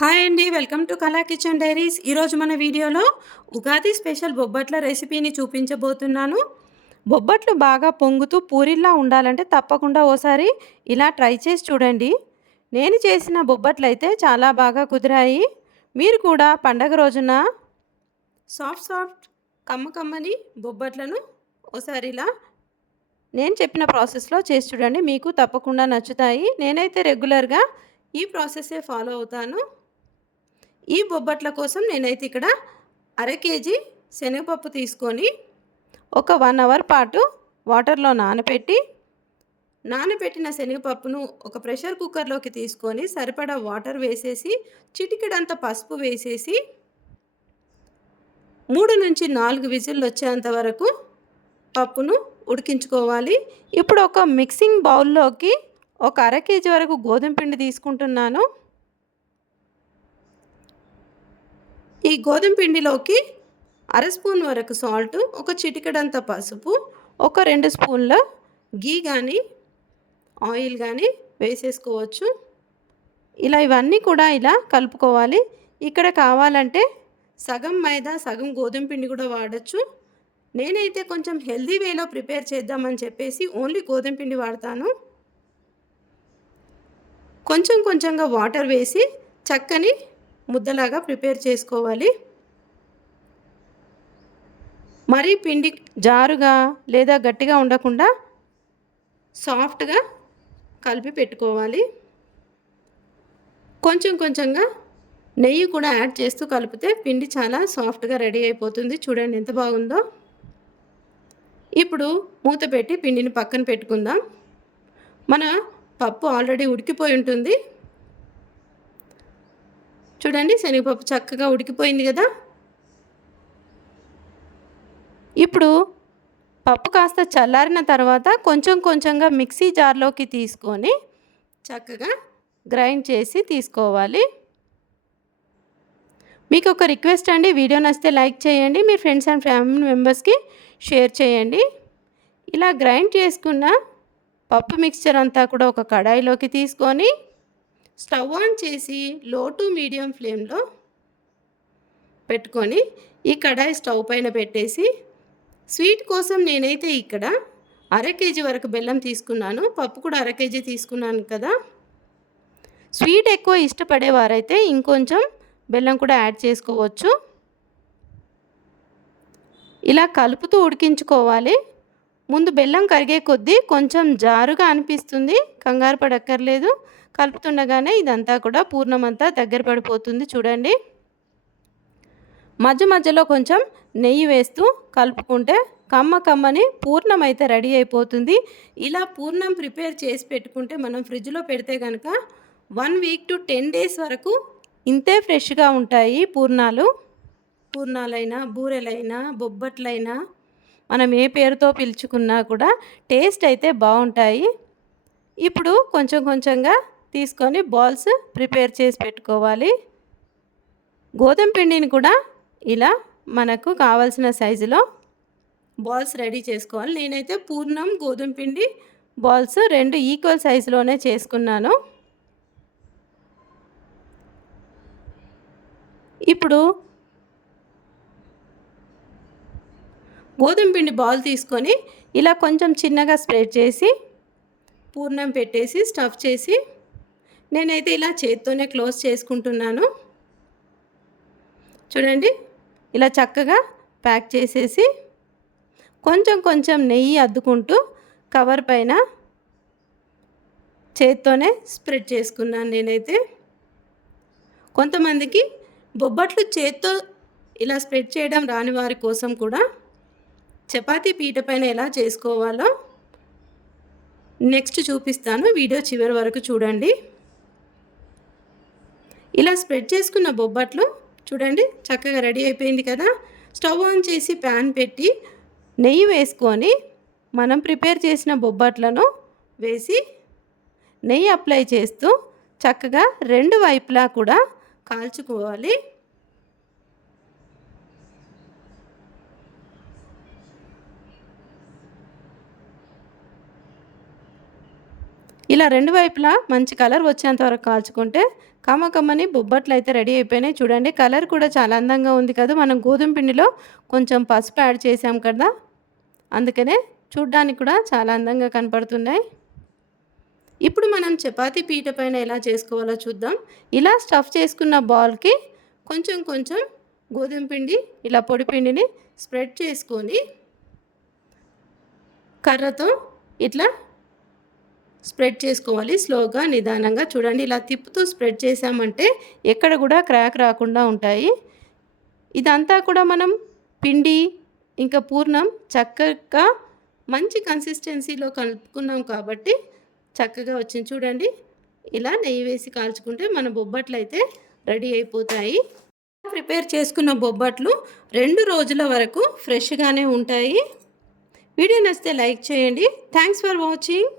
Hi అండి. Welcome to కళా kitchen diaries. ఈరోజు మన వీడియోలో ఉగాది స్పెషల్ బొబ్బట్ల రెసిపీని చూపించబోతున్నాను. బొబ్బట్లు బాగా పొంగుతూ పూరిల్లా ఉండాలంటే తప్పకుండా ఓసారి ఇలా ట్రై చేసి చూడండి. నేను చేసిన బొబ్బట్లయితే చాలా బాగా కుదిరాయి. మీరు కూడా పండగ రోజున సాఫ్ట్ కమ్మని బొబ్బట్లను ఓసారి ఇలా నేను చెప్పిన ప్రాసెస్లో చేసి చూడండి. మీకు తప్పకుండా నచ్చుతాయి. నేనైతే రెగ్యులర్గా ఈ ప్రాసెస్సే ఫాలో అవుతాను. ఈ బొబ్బట్ల కోసం నేనైతే ఇక్కడ అర కేజీ శనగపప్పు తీసుకొని ఒక 1 అవర్ పాటు వాటర్లో నానబెట్టిన శనగపప్పును ఒక ప్రెషర్ కుక్కర్లోకి తీసుకొని సరిపడా వాటర్ వేసేసి చిటికెడంత పసుపు వేసేసి 3 నుంచి 4 విజిల్లు వచ్చేంత వరకు పప్పును ఉడికించుకోవాలి. ఇప్పుడు ఒక మిక్సింగ్ బౌల్లోకి ఒక అర కేజీ వరకు గోధుమ పిండి తీసుకుంటున్నాను. ఈ గోధుమ పిండిలోకి అర స్పూన్ వరకు సాల్ట్, ఒక చిటికెడంత పసుపు, ఒక 2 స్పూన్ల గీ కానీ ఆయిల్ కానీ వేసేసుకోవచ్చు. ఇలా ఇవన్నీ కూడా ఇలా కలుపుకోవాలి. ఇక్కడ కావాలంటే సగం మైదా సగం గోధుమ పిండి కూడా వాడచ్చు. నేనైతే కొంచెం హెల్దీ వేలో ప్రిపేర్ చేద్దామని చెప్పేసి ఓన్లీ గోధుమ పిండి వాడతాను. కొంచెంగా వాటర్ వేసి చక్కని ముద్దలాగా ప్రిపేర్ చేసుకోవాలి. మరీ పిండి జారుగా లేదా గట్టిగా ఉండకుండా సాఫ్ట్గా కలిపి పెట్టుకోవాలి. కొంచెంగా నెయ్యి కూడా యాడ్ చేస్తూ కలిపితే పిండి చాలా సాఫ్ట్గా రెడీ అయిపోతుంది. చూడండి ఎంత బాగుందో. ఇప్పుడు మూత పెట్టి పిండిని పక్కన పెట్టుకుందాం. మన పప్పు ఆల్రెడీ ఉడికిపోయి ఉంటుంది. చూడండి శనగపప్పు చక్కగా ఉడికిపోయింది కదా. ఇప్పుడు పప్పు కాస్త చల్లారిన తర్వాత కొంచెంగా మిక్సీ జార్లోకి తీసుకొని చక్కగా గ్రైండ్ చేసి తీసుకోవాలి. మీకు ఒక రిక్వెస్ట్ అండి, వీడియో నచ్చితే లైక్ చేయండి, మీ ఫ్రెండ్స్ అండ్ ఫ్యామిలీ మెంబర్స్కి షేర్ చేయండి. ఇలా గ్రైండ్ చేసుకున్న పప్పు మిక్స్చర్ అంతా కూడా ఒక కడాయిలోకి తీసుకొని స్టవ్ ఆన్ చేసి లో టు మీడియం ఫ్లేమ్లో పెట్టుకొని ఈ కడాయి స్టవ్ పైన పెట్టేసి స్వీట్ కోసం నేనైతే ఇక్కడ అర కేజీ వరకు బెల్లం తీసుకున్నాను. పప్పు కూడా అర కేజీ తీసుకున్నాను కదా. స్వీట్ ఎక్కువ ఇష్టపడేవారైతే ఇంకొంచెం బెల్లం కూడా యాడ్ చేసుకోవచ్చు. ఇలా కలుపుతూ ఉడికించుకోవాలి. ముందు బెల్లం కరిగే కొద్దీ కొంచెం జారుగా అనిపిస్తుంది, కంగారు పడక్కర్లేదు. కలుపుతుండగానే ఇదంతా కూడా పూర్ణమంతా దగ్గర పడిపోతుంది. చూడండి, మధ్యలో కొంచెం నెయ్యి వేస్తూ కలుపుకుంటే కమ్మని పూర్ణం అయితే రెడీ అయిపోతుంది. ఇలా పూర్ణం ప్రిపేర్ చేసి పెట్టుకుంటే మనం ఫ్రిడ్జ్లో పెడితే కనుక 1 వీక్ టు 10 డేస్ వరకు ఇంతే ఫ్రెష్గా ఉంటాయి. పూర్ణాలైనా బూరెలైనా బొబ్బట్లైనా మనం ఏ పేరుతో పిలుచుకున్నా కూడా టేస్ట్ అయితే బాగుంటాయి. ఇప్పుడు కొంచెంగా తీసుకొని బాల్స్ ప్రిపేర్ చేసి పెట్టుకోవాలి. గోధుమ పిండిని కూడా ఇలా మనకు కావాల్సిన సైజులో బాల్స్ రెడీ చేసుకోవాలి. నేనైతే పూర్ణం గోధుమ పిండి బాల్స్ 2 ఈక్వల్ సైజులోనే చేసుకున్నాను. ఇప్పుడు గోధుమ పిండి బాల్ తీసుకొని ఇలా కొంచెం చిన్నగా స్ప్రెడ్ చేసి పూర్ణం పెట్టేసి స్టఫ్ చేసి నేనైతే ఇలా చేత్తోనే క్లోజ్ చేసుకుంటున్నాను. చూడండి, ఇలా చక్కగా ప్యాక్ చేసేసి కొంచెం నెయ్యి అద్దుకుంటూ కవర్ పైన చేత్తోనే స్ప్రెడ్ చేసుకున్నాను. నేనైతే కొంతమందికి బొబ్బట్లు చేత్తో ఇలా స్ప్రెడ్ చేయడం రాని వారి కోసం కూడా చపాతీ పీట పైన ఎలా చేసుకోవాలో నెక్స్ట్ చూపిస్తాను. వీడియో చివరి వరకు చూడండి. ఇలా స్ప్రెడ్ చేసుకున్న బొబ్బట్లు చూడండి చక్కగా రెడీ అయిపోయింది కదా. స్టవ్ ఆన్ చేసి ప్యాన్ పెట్టి నెయ్యి వేసుకొని మనం ప్రిపేర్ చేసిన బొబ్బట్లను వేసి నెయ్యి అప్లై చేస్తూ చక్కగా 2 వైపులా కూడా కాల్చుకోవాలి. ఇలా ఇలా రెండు వైపులా మంచి కలర్ వచ్చేంత వరకు కాల్చుకుంటే కమ్మకమ్మని బొబ్బట్లు అయితే రెడీ అయిపోయినాయి. చూడండి కలర్ కూడా చాలా అందంగా ఉంది కదా. మనం గోధుమ పిండిలో కొంచెం పసుపు యాడ్ చేసాం కదా, అందుకనే చూడ్డానికి కూడా చాలా అందంగా కనపడుతున్నాయి. ఇప్పుడు మనం చపాతీ పీట పైన ఎలా చేసుకోవాలో చూద్దాం. ఇలా స్టఫ్ చేసుకున్న బాల్కి కొంచెం కొంచెం గోధుమ పిండి ఇలా పొడి పిండిని స్ప్రెడ్ చేసుకొని కర్రతో ఇట్లా స్ప్రెడ్ చేసుకోవాలి. స్లోగా నిదానంగా చూడండి, ఇలా తిప్పుతూ స్ప్రెడ్ చేసామంటే ఎక్కడ కూడా క్రాక్ రాకుండా ఉంటాయి. ఇదంతా కూడా మనం పిండి ఇంకా పూర్ణం చక్కగా మంచి కన్సిస్టెన్సీలో కలుపుకున్నాం కాబట్టి చక్కగా వచ్చింది. చూడండి ఇలా నెయ్యి వేసి కాల్చుకుంటే మన బొబ్బట్లు అయితే రెడీ అయిపోతాయి. ప్రిపేర్ చేసుకున్న బొబ్బట్లు 2 రోజుల వరకు ఫ్రెష్గానే ఉంటాయి. వీడియో నచ్చితే లైక్ చేయండి. Thanks for watching.